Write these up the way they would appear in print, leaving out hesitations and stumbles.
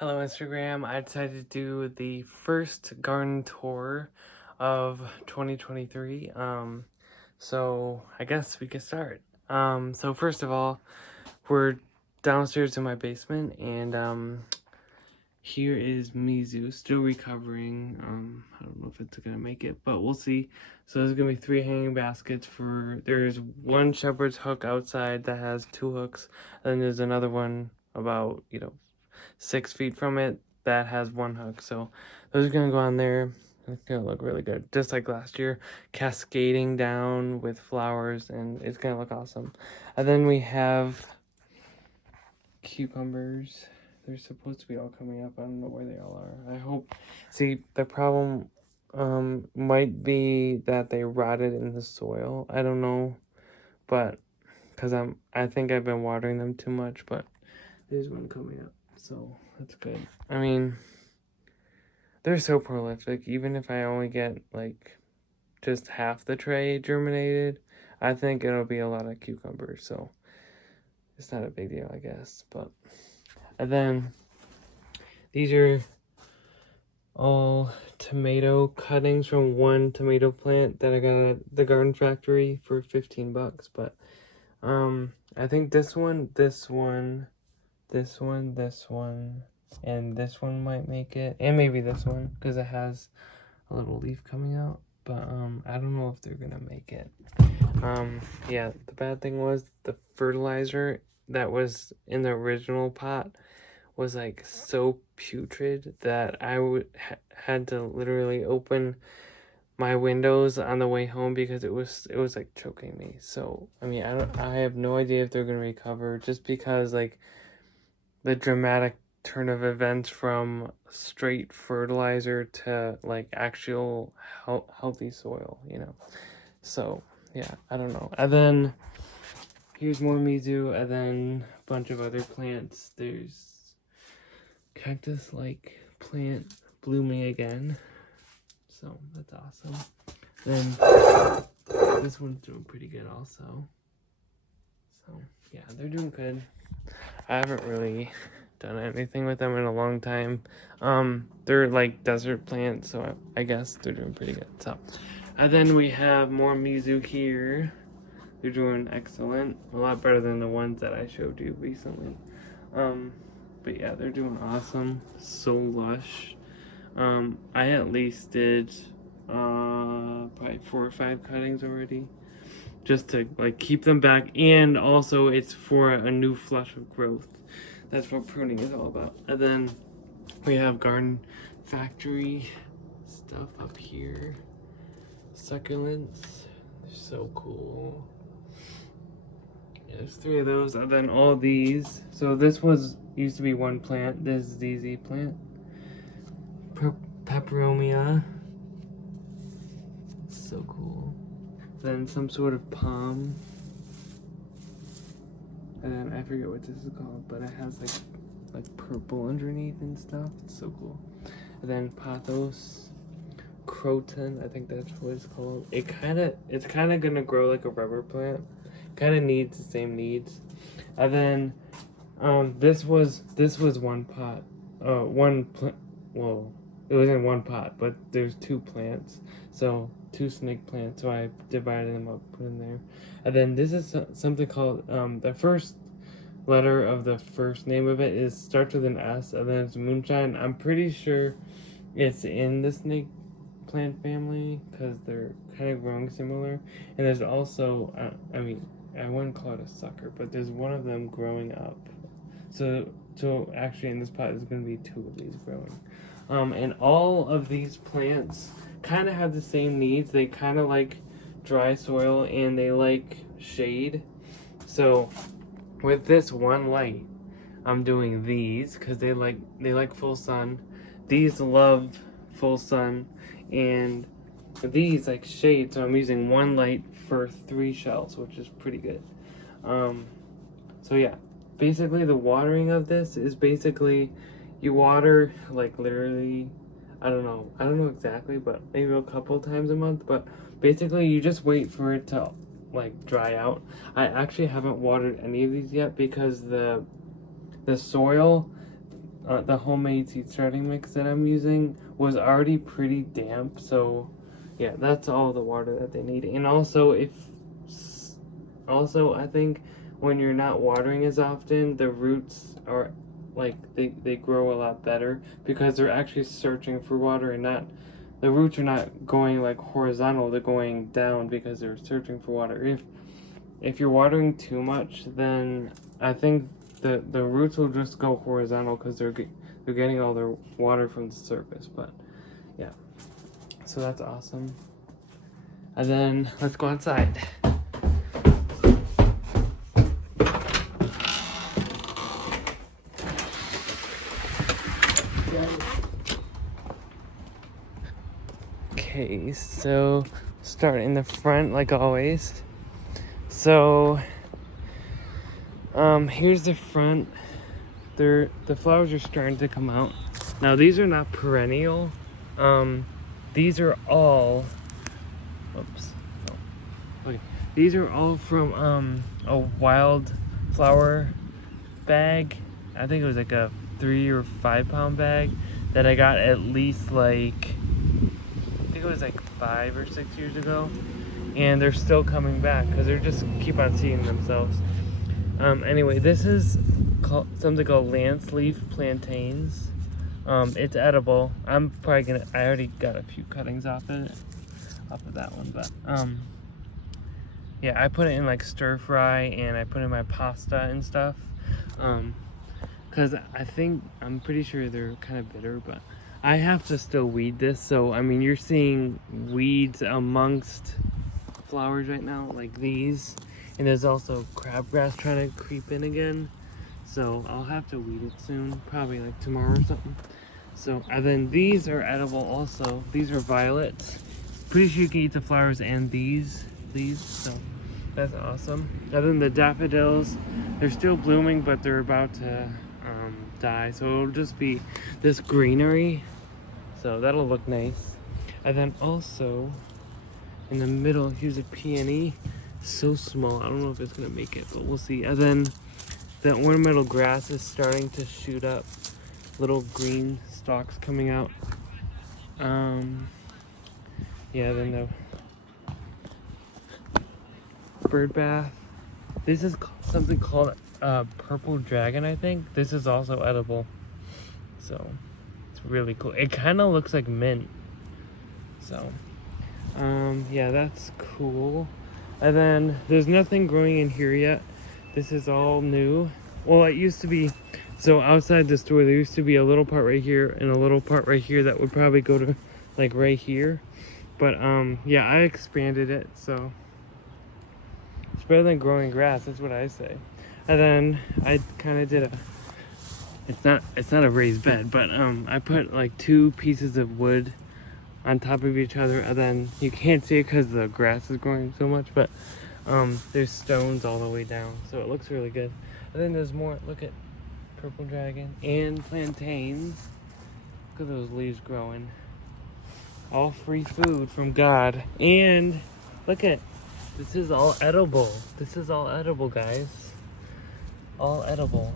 Hello Instagram. I decided to do the first garden tour of 2023. So I guess we can start. So first of all, we're downstairs in my basement, and here is Mizu still recovering. I don't know if it's gonna make it, but we'll see. So there's gonna be 3 hanging baskets there's one shepherd's hook outside that has 2 hooks, and then there's another one about 6 feet from it that has 1 hook. So those are gonna go on there. It's gonna look really good, just like last year, cascading down with flowers, and it's gonna look awesome. And then we have cucumbers. They're supposed to be all coming up. I don't know where they all are. I hope. See, the problem might be that they rotted in the soil. I don't know, but because I think I've been watering them too much. But there's one coming up, so that's good. I mean, they're so prolific. Even if I only get like just half the tray germinated, I think it'll be a lot of cucumbers. So it's not a big deal, I guess. But and then these are all tomato cuttings from one tomato plant that I got at the garden factory for 15 bucks. But I think this one, and this one might make it, and maybe this one, because it has a little leaf coming out. But I don't know if they're gonna make it. Yeah, the bad thing was the fertilizer that was in the original pot was like so putrid that I had to literally open my windows on the way home because it was like choking me. So I mean, I have no idea if they're gonna recover, just because like the dramatic turn of events from straight fertilizer to like actual healthy soil, So yeah, I don't know. And then here's more Mizu, and then a bunch of other plants. There's cactus like plant blooming again, so that's awesome. Then this one's doing pretty good also. So yeah, they're doing good. I haven't really done anything with them in a long time. They're like desert plants, so I guess they're doing pretty good. So and then we have more Mizu here. They're doing excellent, a lot better than the ones that I showed you recently. But yeah, they're doing awesome. So lush. I at least did probably 4 or 5 cuttings already, just to like keep them back, and also it's for a new flush of growth. That's what pruning is all about. And then we have garden factory stuff up here. Succulents, they're so cool. Yeah, there's 3 of those, and then all these. So this used to be one plant. This ZZ plant, peperomia. So cool. Then some sort of palm, and then I forget what this is called, but it has like purple underneath and stuff. It's so cool. And then pothos, croton, I think that's what it's called. It's kind of gonna grow like a rubber plant. Kind of needs the same needs. And then this was one pot. One plant. Well, it was in one pot, but there's 2 plants. So 2 snake plants. So I divided them up, put them there. And then this is something called the first letter of the first name of it starts with an S, and then it's moonshine. I'm pretty sure it's in the snake plant family because they're kind of growing similar. And there's also I wouldn't call it a sucker, but there's one of them growing up. So actually in this pot there's going to be 2 of these growing. And all of these plants kind of have the same needs. They kind of like dry soil, and they like shade. So with this one light, I'm doing these because they like full sun. These love full sun, and these like shade. So I'm using one light for 3 shells, which is pretty good. So yeah, basically the watering of this is basically you water like literally, I don't know exactly, but maybe a couple times a month. But basically you just wait for it to like dry out. I actually haven't watered any of these yet because the soil the homemade seed starting mix that I'm using was already pretty damp, so yeah, that's all the water that they need. And also, I think when you're not watering as often, the roots are like they grow a lot better because they're actually searching for water, and not the roots are not going like horizontal, they're going down because they're searching for water. If you're watering too much, then I think the roots will just go horizontal because they're getting all their water from the surface. But yeah, so that's awesome. And then let's go outside. Okay, so start in the front like always. So here's the front. The flowers are starting to come out. Now these are not perennial. These are all oops. Oh. Okay. These are all from a wild flower bag. I think it was like a 3 or 5 pound bag that I got at least like I think it was like 5 or 6 years ago, and they're still coming back because they're just keep on seeing themselves. Anyway, this is something called lance leaf plantains. It's edible. I'm probably gonna. I already got a few cuttings off of that one, but yeah, I put it in like stir fry and I put it in my pasta and stuff. Because I'm pretty sure they're kind of bitter, but I have to still weed this. So I mean, you're seeing weeds amongst flowers right now, like these. And there's also crabgrass trying to creep in again. So I'll have to weed it soon, probably like tomorrow or something. So, and then these are edible also. These are violets. Pretty sure you can eat the flowers and these, so that's awesome. And then the daffodils, they're still blooming, but they're about to die. So it'll just be this greenery. So that'll look nice. And then also, in the middle, here's a peony. So small, I don't know if it's gonna make it, but we'll see. And then the ornamental grass is starting to shoot up, little green stalks coming out. Yeah, then the bird bath. This is something called purple dragon, I think. This is also edible, so it's really cool. It kind of looks like mint, so yeah, that's cool. And then there's nothing growing in here yet. This is all new. Well, it used to be, so outside the store, there used to be a little part right here and a little part right here that would probably go to like right here. But yeah, I expanded it, so it's better than growing grass, that's what I say. And then I kind of did it's not a raised bed, but I put like 2 pieces of wood on top of each other, and then you can't see it because the grass is growing so much, but there's stones all the way down, so it looks really good. And then there's more. Look at purple dragon and plantains. Look at those leaves growing. All free food from God. And look at this, is all edible. This is all edible, guys. All edible.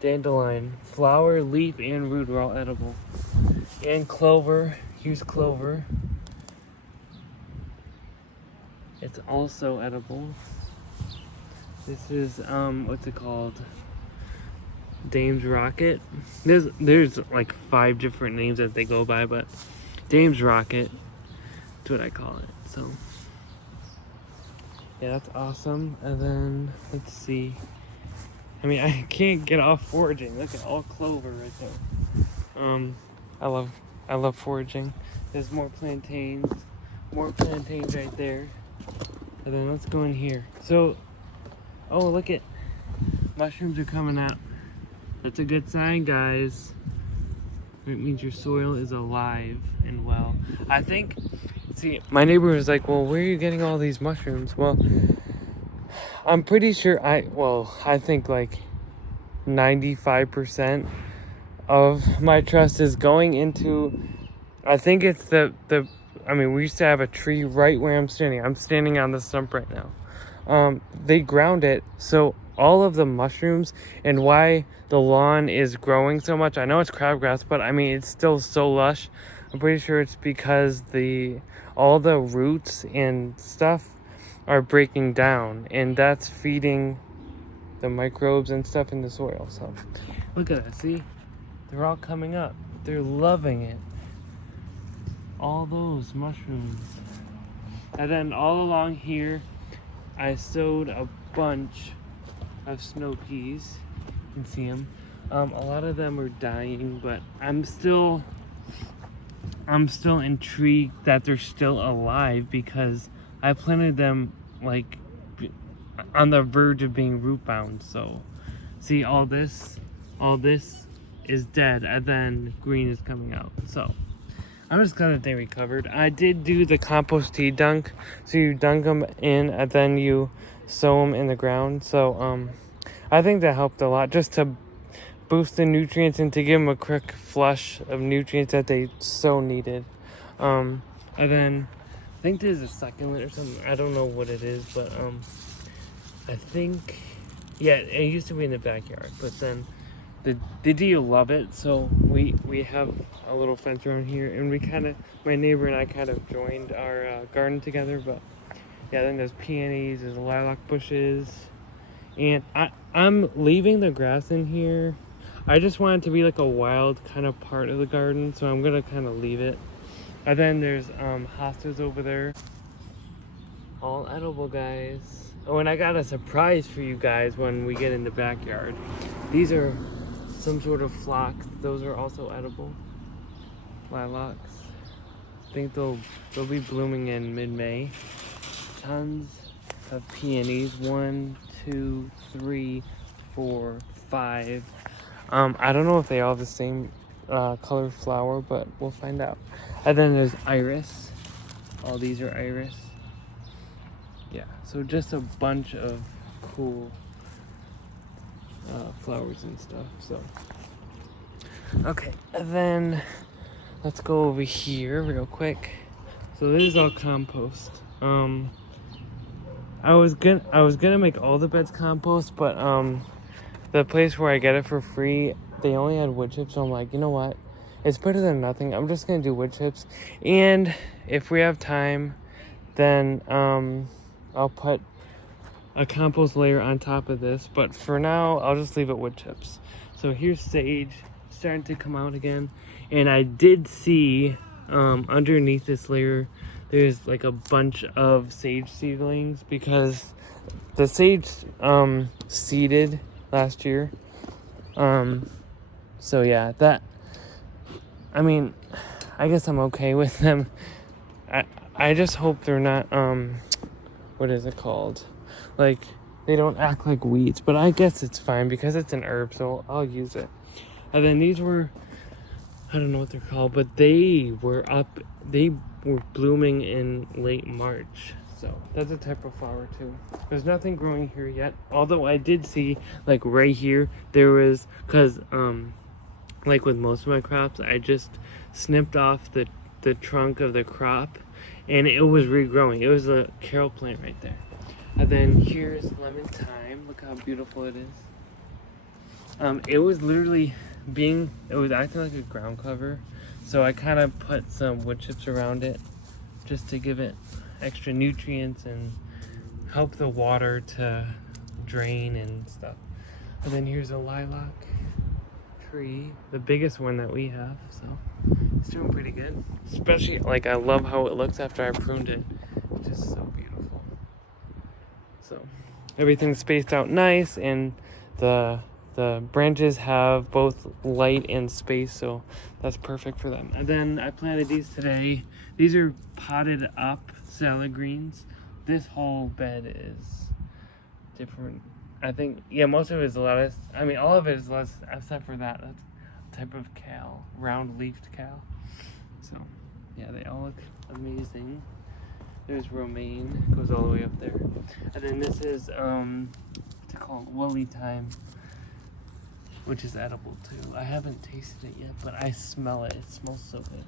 Dandelion, flower, leaf, and root are all edible. And clover. Here's clover. It's also edible. This is what's it called? Dame's Rocket. There's like 5 different names that they go by, but Dame's Rocket, that's what I call it. So yeah, that's awesome. And then let's see. I mean, I can't get off foraging. Look at all clover right there. I love foraging. There's more plantains right there. And then let's go in here. So, oh, look at, mushrooms are coming out. That's a good sign, guys. It means your soil is alive and well. I think, see, my neighbor was like, well, where are you getting all these mushrooms? Well, I'm pretty sure I think like 95% of my trust is going into, I think it's I mean, we used to have a tree right where I'm standing. I'm standing on the stump right now. They ground it, so all of the mushrooms and why the lawn is growing so much. I know it's crabgrass, but I mean, it's still so lush. I'm pretty sure it's because all the roots and stuff are breaking down, and that's feeding the microbes and stuff in the soil. So look at that, see? They're all coming up. They're loving it. All those mushrooms. And then all along here, I sowed a bunch of snow peas. You can see them. A lot of them are dying, but I'm still intrigued that they're still alive because I planted them like on the verge of being root bound. So see, all this is dead, and then green is coming out. So I'm just glad that they recovered. I did do the compost tea dunk. So you dunk them in and then you sow them in the ground. So I think that helped a lot, just to boost the nutrients and to give them a quick flush of nutrients that they so needed. And then I think there's a succulent or something. I don't know what it is, but I think, yeah, it used to be in the backyard, but then the deer love it. So we have a little fence around here, and my neighbor and I kind of joined our garden together. But yeah, then there's peonies, there's lilac bushes, and I'm leaving the grass in here. I just want it to be like a wild kind of part of the garden, so I'm gonna kind of leave it. And then there's hostas over there, all edible, guys. Oh, and I got a surprise for you guys when we get in the backyard. These are some sort of phlox. Those are also edible. Lilacs. I think they'll be blooming in mid-May. Tons of peonies. 1, 2, 3, 4, 5. I don't know if they all have the same color flower, but we'll find out. And then there's iris. All these are iris. Yeah, so just a bunch of cool flowers and stuff. So okay, and then let's go over here real quick. So this is all compost. I was gonna make all the beds compost, but the place where I get it for free, they only had wood chips. So I'm like, you know what? It's better than nothing. I'm just gonna do wood chips, and if we have time, then I'll put a compost layer on top of this. But for now, I'll just leave it wood chips. So here's sage starting to come out again, and I did see underneath this layer there's like a bunch of sage seedlings because the sage seeded last year. So yeah, I mean, I guess I'm okay with them. I just hope they're not what is it called? Like, they don't act like weeds, but I guess it's fine because it's an herb, so I'll use it. And then these were, I don't know what they're called, but they were blooming in late March. So that's a type of flower too. There's nothing growing here yet, although I did see, like right here, there was, because like with most of my crops, I just snipped off the trunk of the crop, and it was regrowing. It was a carol plant right there. And then here's lemon thyme. Look how beautiful it is. It was literally it was acting like a ground cover, so I kind of put some wood chips around it just to give it extra nutrients and help the water to drain and stuff. And then here's a lilac tree, the biggest one that we have, so it's doing pretty good. Especially, like, I love how it looks after I pruned it. It's just so beautiful. So everything's spaced out nice, and the branches have both light and space, so that's perfect for them. And then I planted these today. These are potted up salad greens. This whole bed is different. I think, yeah, most of it is lettuce. I mean, all of it is lettuce except for that. That's a type of kale, round-leafed kale. So yeah, they all look amazing. There's romaine, goes all the way up there. And then this is what's it called? Woolly thyme, which is edible too. I haven't tasted it yet, but I smell it. It smells so good.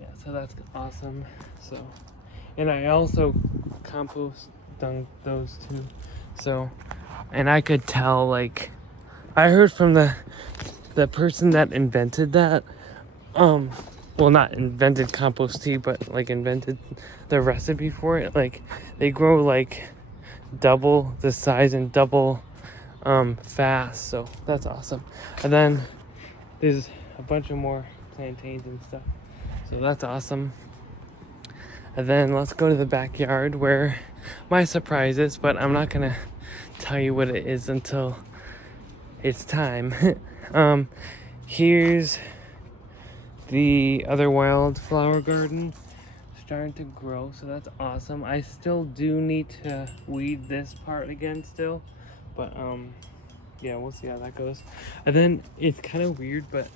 Yeah, so that's awesome. So, and I also compost done those too. So, and I could tell, like, I heard from the person that invented that, well, not invented compost tea, but like invented the recipe for it. Like, they grow like double the size and double fast, so that's awesome. And then there's a bunch of more plantains and stuff, so that's awesome. And then let's go to the backyard where my surprise is, but I'm not gonna tell you what it is until it's time. Here's the other wildflower garden starting to grow, so that's awesome. I still do need to weed this part again still, but yeah, we'll see how that goes. And then it's kind of weird, but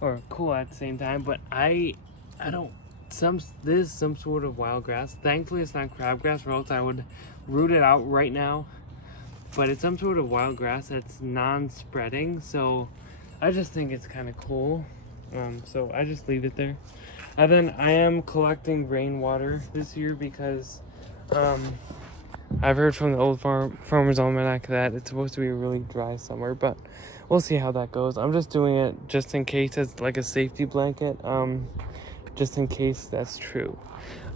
or cool at the same time, but I don't, this is some sort of wild grass. Thankfully it's not crabgrass, or else I would root it out right now. But it's some sort of wild grass that's non-spreading, so I just think it's kind of cool. So I just leave it there. And then I am collecting rainwater this year because I've heard from the old Farmer's Almanac that it's supposed to be a really dry summer, but we'll see how that goes. I'm just doing it just in case, as like a safety blanket, just in case that's true.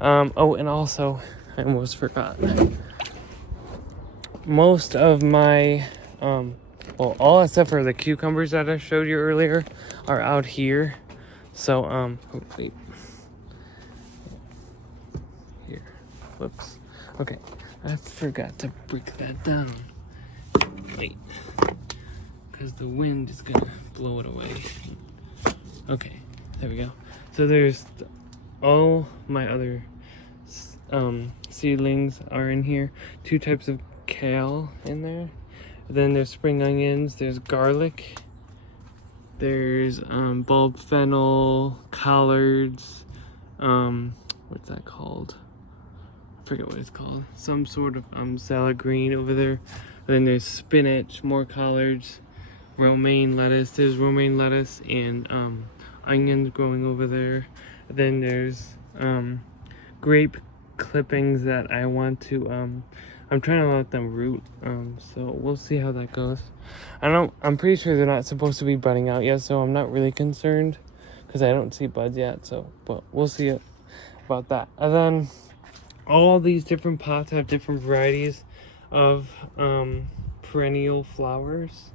Oh, and also, I almost forgot. Most of my, well, all except for the cucumbers that I showed you earlier are out here. So, oh, wait. Here. Whoops. Okay. I forgot to break that down. Wait. Because the wind is gonna blow it away. Okay. There we go. So there's all my other seedlings are in here. 2 types of kale in there. Then there's spring onions, there's garlic, there's bulb fennel, collards, what's that called? I forget what it's called. Some sort of salad green over there. Then there's spinach, more collards, romaine lettuce. There's romaine lettuce and onions growing over there. Then there's grape clippings that I want to I'm trying to let them root, so we'll see how that goes. I'm pretty sure they're not supposed to be budding out yet, so I'm not really concerned because I don't see buds yet, so, but we'll see about that. And then all these different pots have different varieties of perennial flowers.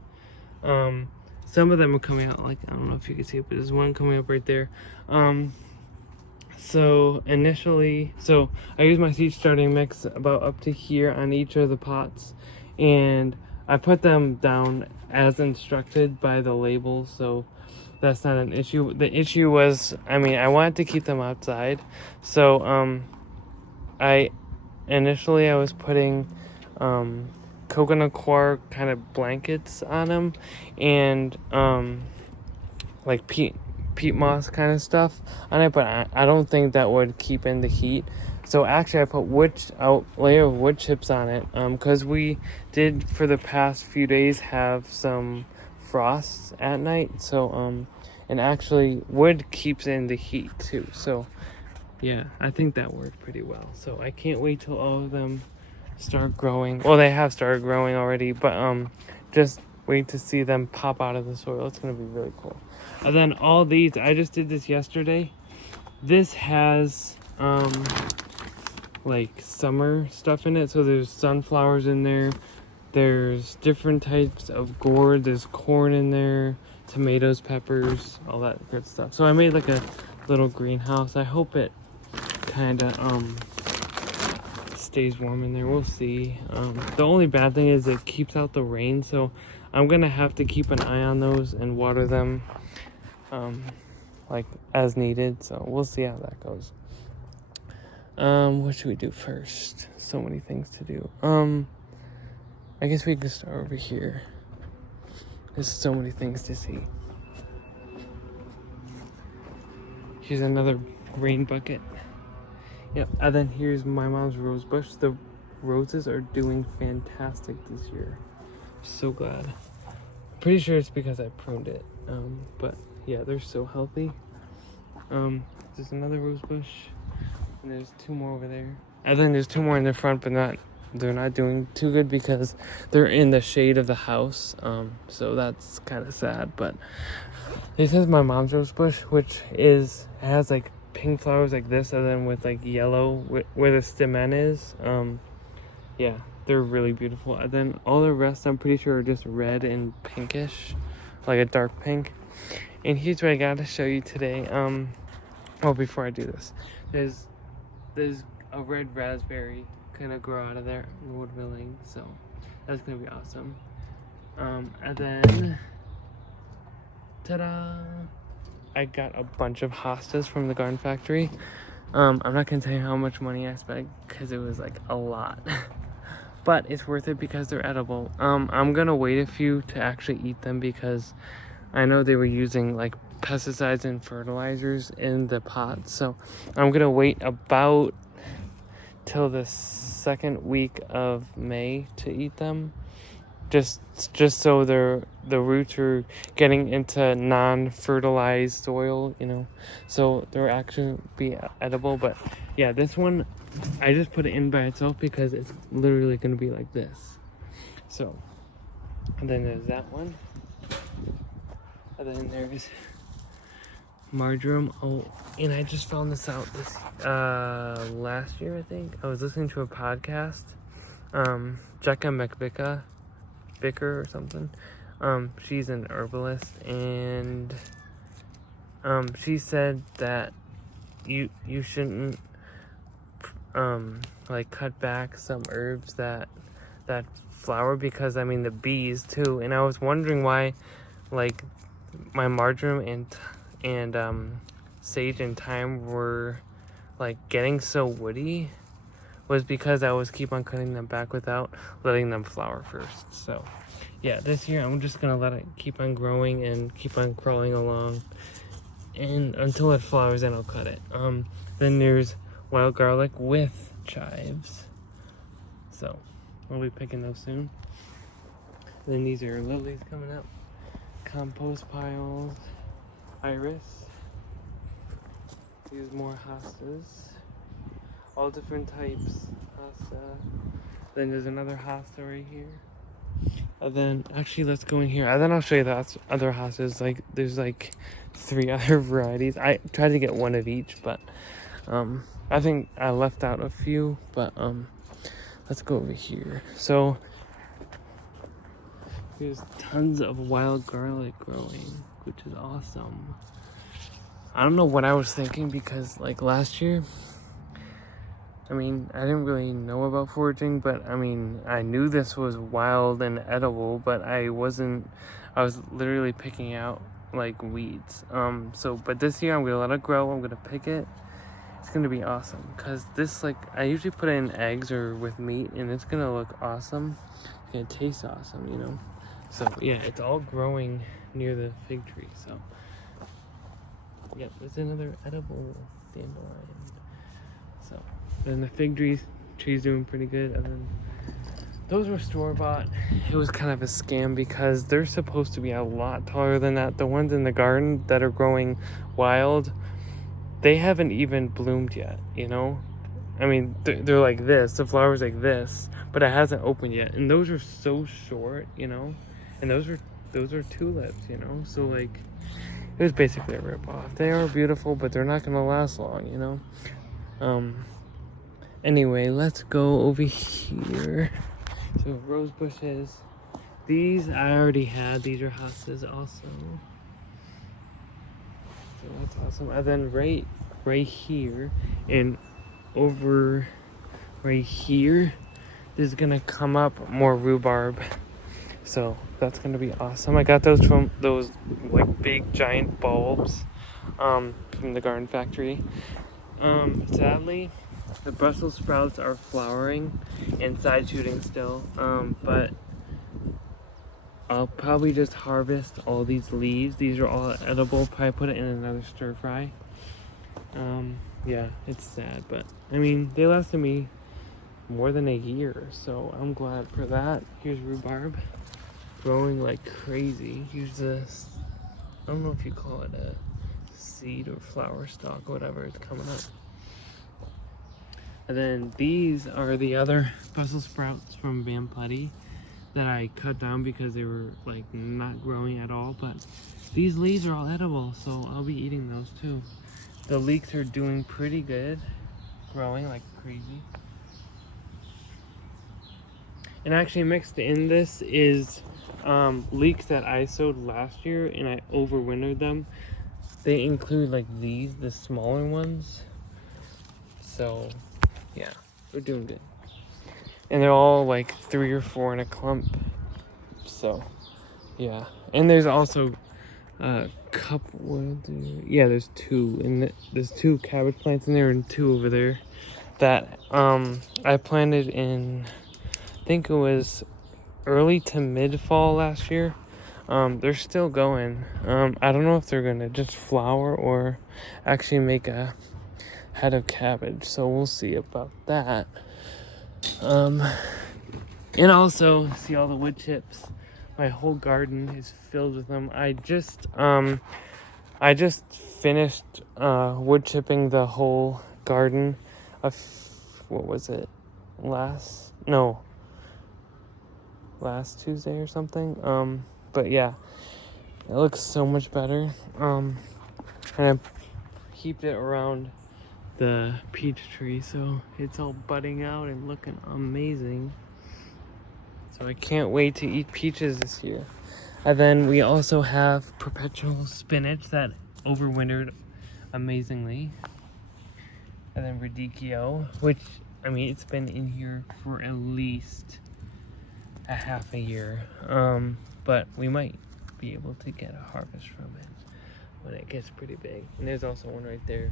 Some of them are coming out, like, I don't know if you can see it, but there's one coming up right there. So initially, I use my seed starting mix about up to here on each of the pots, and I put them down as instructed by the label, so that's not an issue. The issue was, I wanted to keep them outside, so I was putting coconut coir kind of blankets on them, and like peat moss kind of stuff on it, but I don't think that would keep in the heat. So actually I put a layer of wood chips on it, because we did for the past few days have some frosts at night, so and actually wood keeps in the heat too, so yeah, I think that worked pretty well. So I can't wait till all of them start growing. Well, they have started growing already, but just wait to see them pop out of the soil. It's gonna be really cool. And then all these, I just did this yesterday. This has like summer stuff in it. So there's sunflowers in there. There's different types of gourd. There's corn in there, tomatoes, peppers, all that good stuff. So I made like a little greenhouse. I hope it kind of stays warm in there. We'll see. The only bad thing is it keeps out the rain, so I'm gonna have to keep an eye on those and water them like as needed, so we'll see how that goes. What should we do first? So many things to do. I guess we can start over here. There's so many things to see. Here's another rain bucket. Yep, and then here's my mom's rose bush. The roses are doing fantastic this year. So glad. Pretty sure it's because I pruned it, but yeah, they're so healthy. There's another rose bush, and there's 2 more over there. And then there's 2 more in the front, but they're not doing too good because they're in the shade of the house. So that's kind of sad. But this is my mom's rose bush, which has like pink flowers like this, and then with like yellow where the stamen is. Yeah, they're really beautiful. And then all the rest, I'm pretty sure, are just red and pinkish, like a dark pink. And here's what I gotta show you today. Well, before I do this, there's a red raspberry gonna grow out of there, Lord willing. So that's gonna be awesome. And then, ta-da! I got a bunch of hostas from the garden factory. I'm not gonna tell you how much money I spent because it was like a lot. But it's worth it because they're edible. I'm gonna wait a few to actually eat them because I know they were using like pesticides and fertilizers in the pots. So I'm gonna wait about till the 2nd week of May to eat them. Just so the roots are getting into non-fertilized soil, you know. So they'll actually be edible. But yeah, this one, I just put it in by itself because it's literally going to be like this. So, and then there's that one. And then there's marjoram. Oh, and I just found this out last year, I think. I was listening to a podcast. Jekka McVicker or something. She's an herbalist, and she said that you shouldn't like cut back some herbs that flower because I mean the bees too. And I was wondering why like my marjoram and sage and thyme were like getting so woody was because I was keep on cutting them back without letting them flower first. So yeah, this year I'm just gonna let it keep on growing and keep on crawling along, and until it flowers, then I'll cut it. Then there's wild garlic with chives, so we'll be picking those soon. And then these are lilies coming up, compost piles, iris. These more hostas, all different types. Hosta. Then there's another hosta right here. And then, actually, let's go in here. And then I'll show you the other hostas. Like, there's like 3 other varieties. I tried to get one of each, but I think I left out a few. But let's go over here. So there's tons of wild garlic growing, which is awesome. I don't know what I was thinking because, like, last year, I mean, I didn't really know about foraging, but I mean, I knew this was wild and edible, but I was literally picking out like weeds. But this year I'm gonna let it grow, I'm gonna pick it. It's gonna be awesome, cause this, like, I usually put it in eggs or with meat, and it's gonna look awesome. It's gonna taste awesome, you know? So yeah, it's all growing near the fig tree, so. Yep, there's another edible dandelion. So. Then the fig tree's doing pretty good. And then those were store-bought. It was kind of a scam because they're supposed to be a lot taller than that. The ones in the garden that are growing wild, they haven't even bloomed yet, you know? I mean, they're like this. The flower's like this, but it hasn't opened yet. And those are so short, you know? And those are tulips, you know? So, like, it was basically a rip-off. They are beautiful, but they're not going to last long, you know? Anyway, let's go over here. So rose bushes. These I already had. These are hostas also. So that's awesome. And then right here and over right here, there's gonna come up more rhubarb. So that's gonna be awesome. I got those from those like big giant bulbs from the garden factory. Sadly, the Brussels sprouts are flowering and side shooting still, but I'll probably just harvest all these leaves. These are all edible. Probably put it in another stir fry. Yeah, it's sad, but I mean, they lasted me more than a year, so I'm glad for that. Here's rhubarb growing like crazy. Here's this, I don't know if you call it a seed or flower stalk or whatever, it's coming up. And then these are the other Brussels sprouts from Van Putty that I cut down because they were like not growing at all. But these leaves are all edible, so I'll be eating those too. The leeks are doing pretty good, growing like crazy. And actually mixed in this is leeks that I sowed last year and I overwintered them. They include like these, the smaller ones. So yeah, we're doing good. And they're all like 3 or 4 in a clump. So yeah. And there's also a couple, yeah, there's 2. And there's 2 cabbage plants in there and 2 over there that I planted in, I think it was early to mid fall last year. They're still going. I don't know if they're gonna just flower or actually make a head of cabbage, so we'll see about that. And also see all the wood chips. My whole garden is filled with them. I just finished wood chipping the whole garden of, what was it, last Tuesday or something. But yeah, it looks so much better. And I heaped it around the peach tree, so it's all budding out and looking amazing. So I can't wait to eat peaches this year. And then we also have perpetual spinach that overwintered amazingly. And then radicchio, which, I mean, it's been in here for at least a half a year. But we might be able to get a harvest from it when it gets pretty big. And there's also one right there.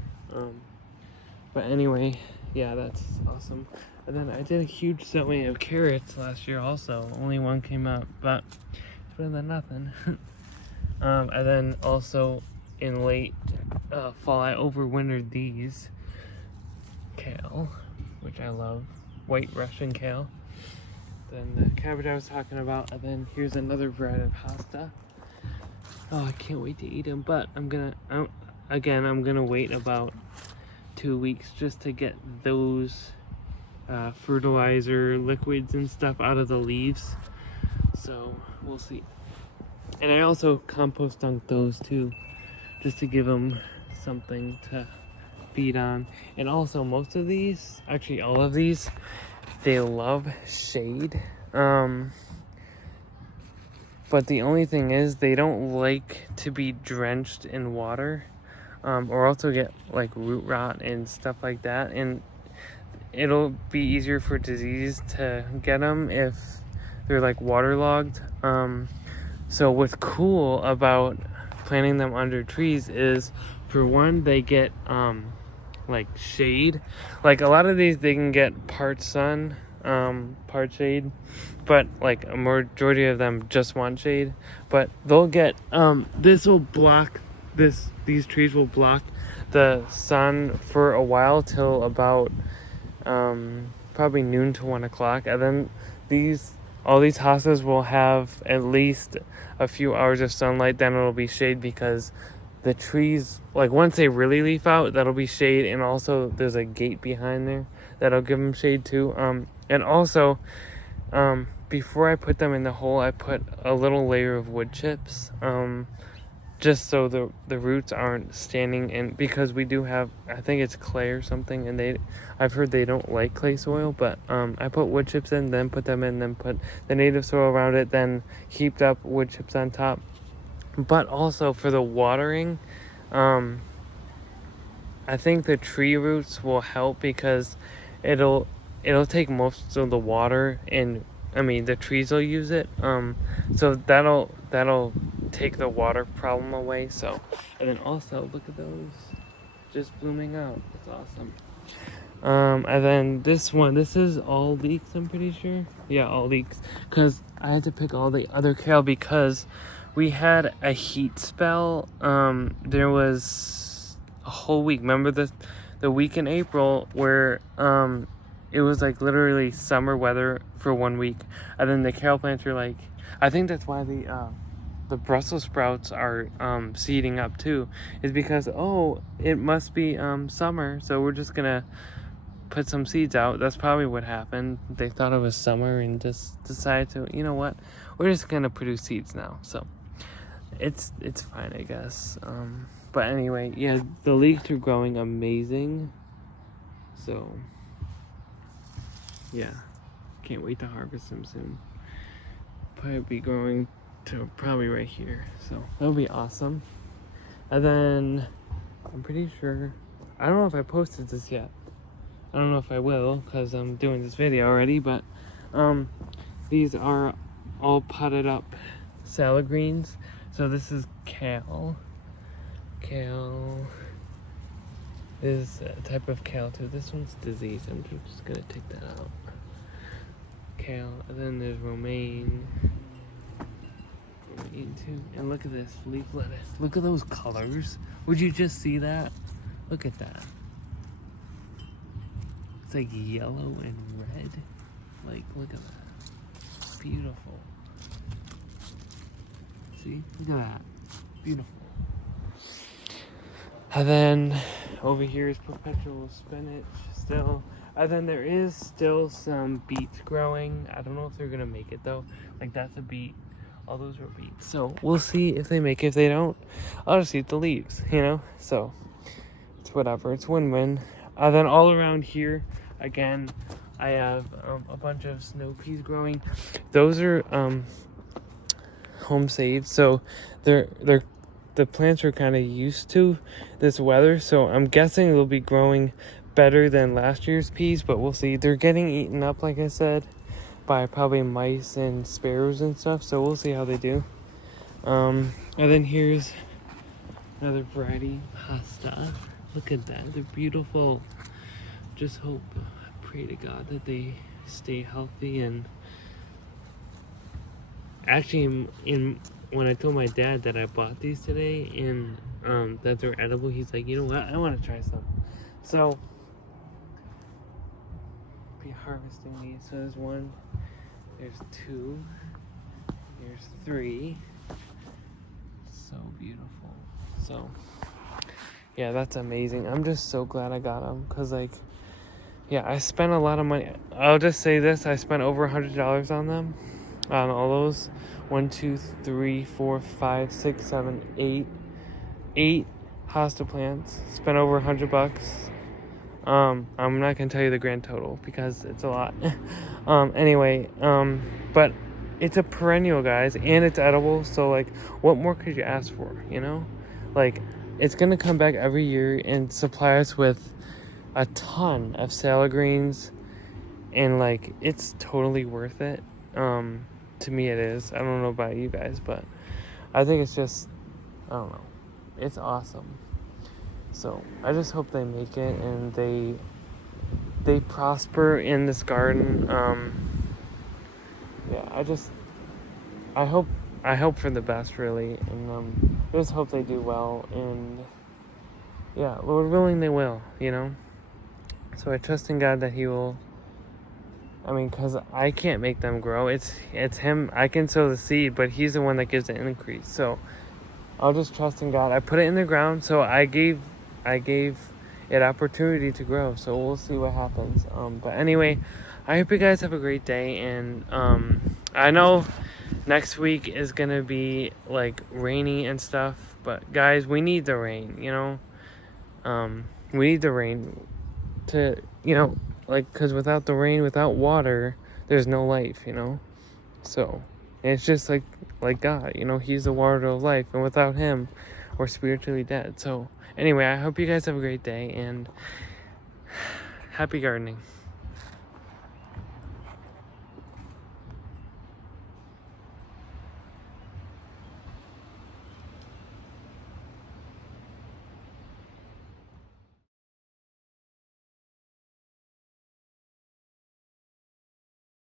But anyway, yeah, that's awesome. And then I did a huge sowing of carrots last year also. Only one came out, but it's better than nothing. And then also in late fall, I overwintered these kale, which I love. White Russian kale. Then the cabbage I was talking about. And then here's another variety of hosta. Oh, I can't wait to eat them. But I'm gonna wait about 2 weeks just to get those fertilizer liquids and stuff out of the leaves, so we'll see. And I also compost dunked those too, just to give them something to feed on. And also most of these, actually all of these, they love shade, but the only thing is they don't like to be drenched in water. Or also get like root rot and stuff like that, and it'll be easier for disease to get them if they're like waterlogged. So what's cool about planting them under trees is, for one, they get like shade. Like a lot of these, they can get part sun, part shade, but like a majority of them just want shade. But they'll get this will block these trees will block the sun for a while till about probably noon to 1 o'clock, and then all these hostas will have at least a few hours of sunlight. Then it'll be shade, because the trees, like once they really leaf out, that'll be shade. And also there's a gate behind there that'll give them shade too. And also before I put them in the hole, I put a little layer of wood chips, just so the roots aren't standing in, because we do have, I think it's clay or something, and I've heard they don't like clay soil. But I put wood chips in, then put them in, then put the native soil around it, then heaped up wood chips on top. But also for the watering, I think the tree roots will help, because it'll take most of the water, and I mean the trees will use it. So that'll take the water problem away. So, and then also look at those just blooming out. It's awesome. And then this is all leeks, I'm pretty sure. Yeah, all leeks, because I had to pick all the other kale because we had a heat spell. There was a whole week. Remember the week in April where it was like literally summer weather for 1 week, and then the kale plants were like, I think that's why the Brussels sprouts are seeding up too, is because it must be summer, so we're just gonna put some seeds out. That's probably what happened. They thought it was summer and just decided to, you know what, we're just gonna produce seeds now. So it's fine, I guess. But anyway, yeah, the leeks are growing amazing. So yeah, can't wait to harvest them soon. Probably be growing to probably right here. So that'll be awesome. And then I'm pretty sure, I don't know if I posted this yet. I don't know if I will because I'm doing this video already, but these are all potted up salad greens. So this is kale. Kale is a type of kale too. This one's diseased. I'm just gonna take that out. Kale, and then there's romaine. Romaine too. And look at this leaf lettuce. Look at those colors. Would you just see that? Look at that. It's like yellow and red. Like, look at that. It's beautiful. See? Look at that. Beautiful. And then over here is perpetual spinach still. And then there is still some beets growing. I don't know if they're gonna make it though. Like that's a beet. All those were beets. So we'll see if they make it. If they don't, I'll just eat the leaves, you know? So it's whatever. It's win-win. And then all around here, again, I have a bunch of snow peas growing. Those are home saved. So the plants are kind of used to this weather. So I'm guessing they'll be growing better than last year's peas, but we'll see. They're getting eaten up, like I said, by probably mice and sparrows and stuff, so we'll see how they do. And then here's another variety, pasta. Look at that, they're beautiful. Just hope, pray to God that they stay healthy. And actually, when I told my dad that I bought these today and that they're edible, he's like, you know what, I want to try some. So be harvesting these. So there's one, there's two, there's three. So beautiful. So yeah, that's amazing. I'm just so glad I got them because, like, yeah, I spent a lot of money. I'll just say this, I spent over $100 on them, on all those. 1, 2, 3, 4, 5, 6, 7, 8 hosta plants. Spent over $100. I'm not gonna tell you the grand total because it's a lot. Anyway, but it's a perennial, guys, and it's edible. So like, what more could you ask for? You know, like, it's gonna come back every year and supply us with a ton of salad greens, and like, it's totally worth it. To me, it is. I don't know about you guys, but I think it's just, I don't know, it's awesome. So I just hope they make it and they prosper in this garden. Yeah, I hope for the best, really, and I just hope they do well, and yeah, Lord willing, they will, you know. So I trust in God that He will. I mean, because I can't make them grow. It's Him. I can sow the seed, but He's the one that gives the increase. So I'll just trust in God. I put it in the ground, so I gave it opportunity to grow. So we'll see what happens. But anyway, I hope you guys have a great day. And I know next week is gonna be like rainy and stuff, but guys, we need the rain. You know, we need the rain to, you know. Like, because without the rain, without water, there's no life, you know? So, and it's just like God, you know? He's the water of life, and without Him, we're spiritually dead. So, anyway, I hope you guys have a great day, and happy gardening.